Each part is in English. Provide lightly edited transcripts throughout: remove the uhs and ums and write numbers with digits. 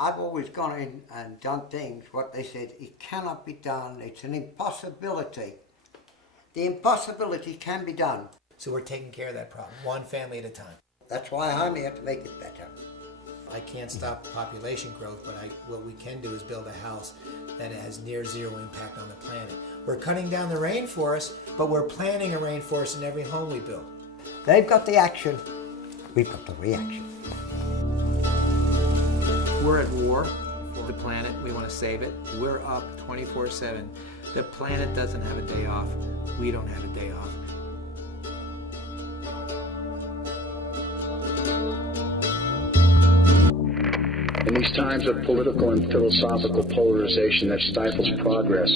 I've always gone in and done things what they said it cannot be done, it's an impossibility. The impossibility can be done. So we're taking care of that problem, one family at a time. That's why I'm here to make it better. I can't stop population growth, but what we can do is build a house that has near zero impact on the planet. We're cutting down the rainforest, but we're planting a rainforest in every home we build. They've got the action, we've got the reaction. We're at war for the planet. We want to save it. We're up 24/7. The planet doesn't have a day off. We don't have a day off. In these times of political and philosophical polarization that stifles progress,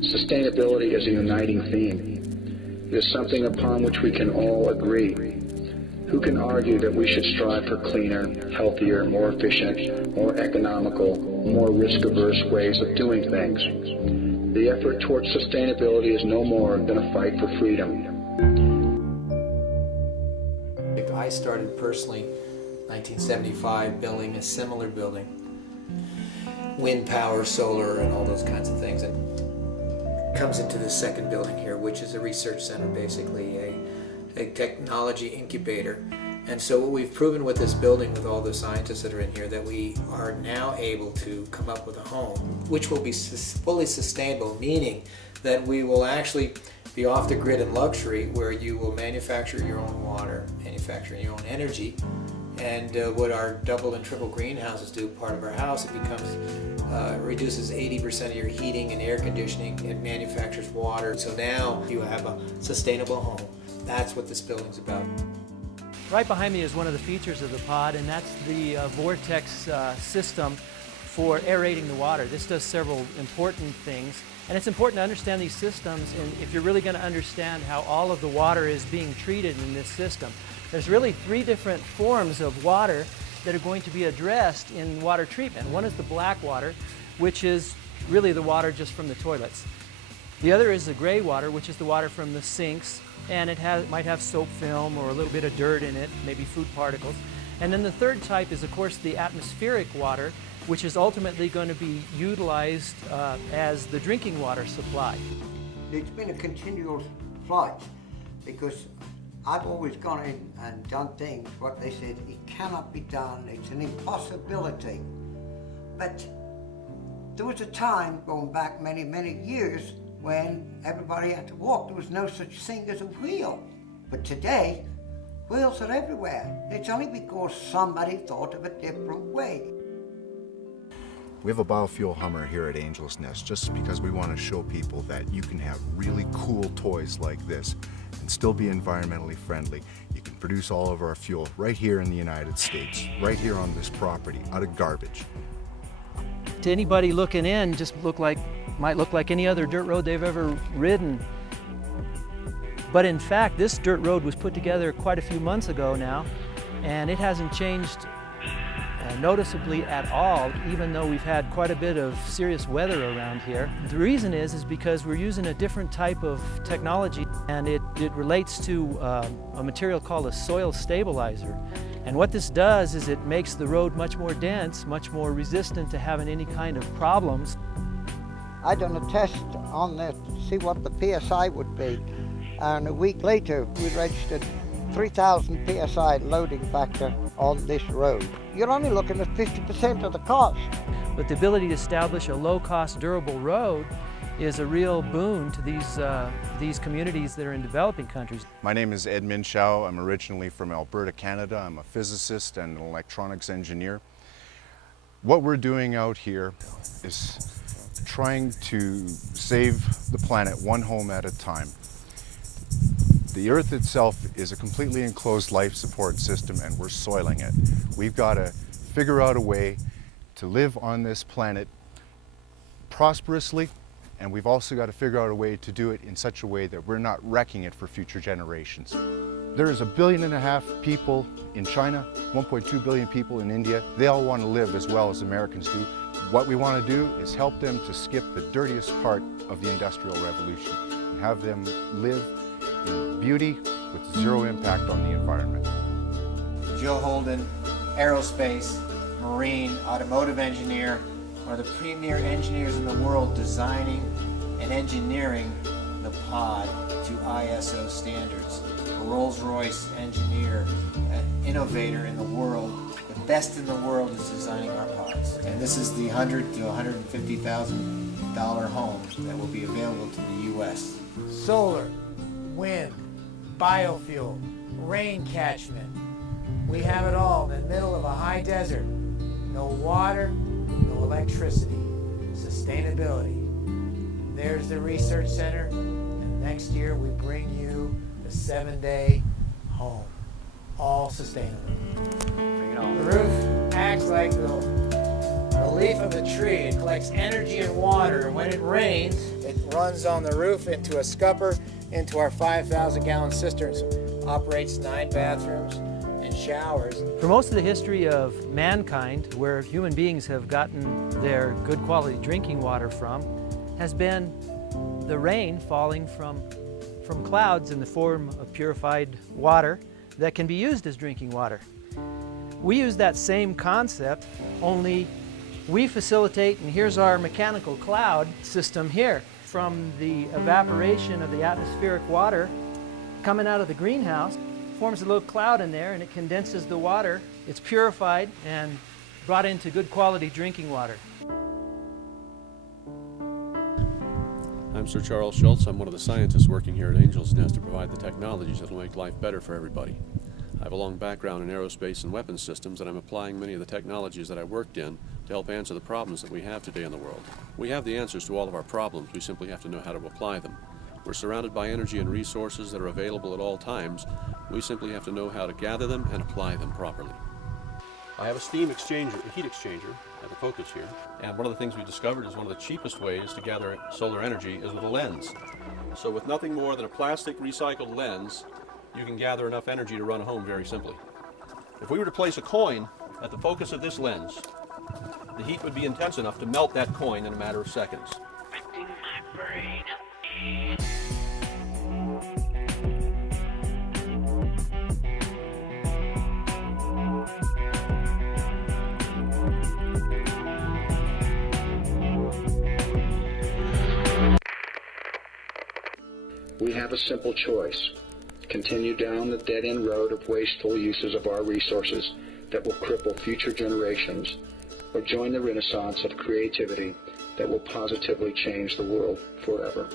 sustainability is a uniting theme. It is something upon which we can all agree. Who can argue that we should strive for cleaner, healthier, more efficient, more economical, more risk-averse ways of doing things? The effort towards sustainability is no more than a fight for freedom. I started personally 1975 building a similar building. Wind power, solar, and all those kinds of things. And it comes into the second building here, which is a research center, basically a technology incubator. And so what we've proven with this building, with all the scientists that are in here, that we are now able to come up with a home which will be fully sustainable, meaning that we will actually be off the grid in luxury, where you will manufacture your own water, manufacture your own energy. And what our double and triple greenhouses do, part of our house, it becomes, reduces 80% of your heating and air conditioning. It manufactures water. So now you have a sustainable home. That's what this building's about. Right behind me is one of the features of the pod, and that's the vortex system for aerating the water. This does several important things, and it's important to understand these systems, and if you're really going to understand how all of the water is being treated in this system. There's really three different forms of water that are going to be addressed in water treatment. One is the black water, which is really the water just from the toilets. The other is the gray water, which is the water from the sinks, and it might have soap film or a little bit of dirt in it, maybe food particles. And then the third type is, of course, the atmospheric water, which is ultimately going to be utilized as the drinking water supply. It's been a continual flight because I've always gone in and done things what they said it cannot be done, it's an impossibility. But there was a time going back many, many years when everybody had to walk. There was no such thing as a wheel. But today, wheels are everywhere. It's only because somebody thought of a different way. We have a biofuel Hummer here at Angelsnest just because we want to show people that you can have really cool toys like this and still be environmentally friendly. You can produce all of our fuel right here in the United States, right here on this property, out of garbage. To anybody looking in, just might look like any other dirt road they've ever ridden. But in fact, this dirt road was put together quite a few months ago now, and it hasn't changed noticeably at all, even though we've had quite a bit of serious weather around here. The reason is because we're using a different type of technology, and it relates to a material called a soil stabilizer. And what this does is it makes the road much more dense, much more resistant to having any kind of problems. I done a test on this to see what the PSI would be, and a week later we registered 3,000 PSI loading factor on this road. You're only looking at 50% of the cost. But the ability to establish a low-cost, durable road is a real boon to these communities that are in developing countries. My name is Ed Minshaw. I'm originally from Alberta, Canada. I'm a physicist and an electronics engineer. What we're doing out here is trying to save the planet one home at a time. The Earth itself is a completely enclosed life support system, and we're soiling it. We've got to figure out a way to live on this planet prosperously, and we've also got to figure out a way to do it in such a way that we're not wrecking it for future generations. There is 1.5 billion people in China, 1.2 billion people in India. They all want to live as well as Americans do. What we want to do is help them to skip the dirtiest part of the Industrial Revolution and have them live in beauty with zero impact on the environment. Joe Holden, Aerospace, marine, automotive engineer, one of the premier engineers in the world designing and engineering the pod to ISO standards. A Rolls-Royce engineer, an innovator in the world, the best in the world is designing our pods. And this is the $100,000 to $150,000 home that will be available to the U.S. Solar, wind, biofuel, rain catchment. We have it all in the middle of a high desert. No water, no electricity, sustainability. There's the research center, and next year we bring you the 7-day home, all sustainable. Bring it on. The roof acts like the leaf of a tree. It collects energy and water, and when it rains, it runs on the roof into a scupper, into our 5,000-gallon cisterns. Operates 9 bathrooms and showers. For most of the history of mankind, where human beings have gotten their good quality drinking water from, has been the rain falling from clouds in the form of purified water that can be used as drinking water. We use that same concept, only we facilitate, and here's our mechanical cloud system here. From the evaporation of the atmospheric water coming out of the greenhouse, forms a little cloud in there, and it condenses the water. It's purified and brought into good quality drinking water. I'm Sir Charles Schultz. I'm one of the scientists working here at Angelsnest to provide the technologies that will make life better for everybody. I have a long background in aerospace and weapons systems, and I'm applying many of the technologies that I worked in to help answer the problems that we have today in the world. We have the answers to all of our problems. We simply have to know how to apply them. We're surrounded by energy and resources that are available at all times. We simply have to know how to gather them and apply them properly. I have a steam exchanger, a heat exchanger at the focus here, and one of the things we discovered is one of the cheapest ways to gather solar energy is with a lens. So with nothing more than a plastic recycled lens, you can gather enough energy to run a home very simply. If we were to place a coin at the focus of this lens, the heat would be intense enough to melt that coin in a matter of seconds. Affecting my brain. We have a simple choice. Continue down the dead-end road of wasteful uses of our resources that will cripple future generations, or join the renaissance of creativity that will positively change the world forever.